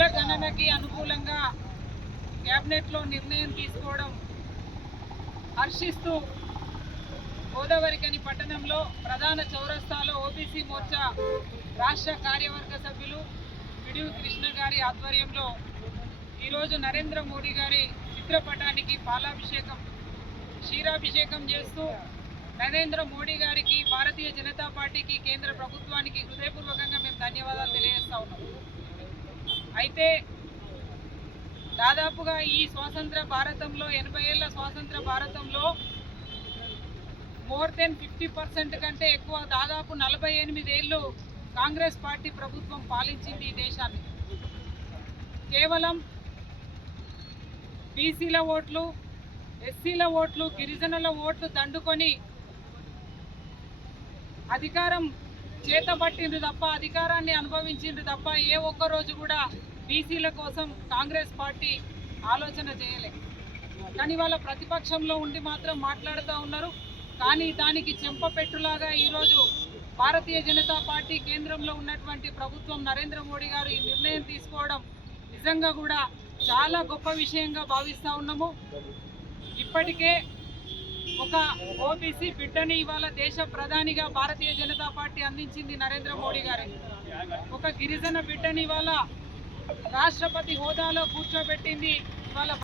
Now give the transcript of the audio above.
కుల గణనకి అనుకూలంగా క్యాబినెట్లో నిర్ణయం తీసుకోవడం హర్షిస్తూ గోదావరికని పట్టణంలో ప్రధాన చౌరస్తాలో ఓబీసీ మోర్చా రాష్ట్ర కార్యవర్గ సభ్యులు పిడివి కృష్ణ గారి ఆధ్వర్యంలో ఈరోజు నరేంద్ర మోడీ గారి చిత్రపటానికి పాలాభిషేకం క్షీరాభిషేకం చేస్తూ నరేంద్ర మోడీ గారికి భారతీయ జనతా పార్టీకి కేంద్ర ప్రభుత్వానికి హృదయపూర్వకంగా మేము ధన్యవాదాలు తెలియజేస్తాం అయితే దాదాపుగా ఈ స్వాతంత్ర భారతంలో ఎనభై ఏళ్ళ స్వాతంత్ర భారతంలో మోర్ దెన్ ఫిఫ్టీ పర్సెంట్ కంటే ఎక్కువ దాదాపు నలభై ఎనిమిది ఏళ్ళు కాంగ్రెస్ పార్టీ ప్రభుత్వం పాలించింది ఈ దేశాన్ని. కేవలం బీసీల ఓట్లు ఎస్సీల ఓట్లు గిరిజనుల ఓట్లు దండుకొని అధికారం చేతబట్టిండ్రు తప్ప అధికారాన్ని అనుభవించిండ్రు తప్ప ఏ ఒక్క రోజు కూడా బీసీల కోసం కాంగ్రెస్ పార్టీ ఆలోచన చేయలే. కానీ వాళ్ళ ప్రతిపక్షంలో ఉండి మాత్రం మాట్లాడుతూ ఉన్నారు. కానీ దానికి చెంపపెట్టులాగా ఈరోజు భారతీయ జనతా పార్టీ కేంద్రంలో ఉన్నటువంటి ప్రభుత్వం నరేంద్ర మోడీ గారు ఈ నిర్ణయం తీసుకోవడం నిజంగా కూడా చాలా గొప్ప విషయంగా భావిస్తూ ఉన్నాము. ఇప్పటికే ఒక ఓబీసీ బిడ్డని ఇవాళ దేశ ప్రధానిగా భారతీయ జనతా పార్టీ అందించింది నరేంద్ర మోడీ గారి. ఒక గిరిజన బిడ్డని ఇవాళ రాష్ట్రపతి హోదాలో కూర్చోబెట్టింది ఇవాళ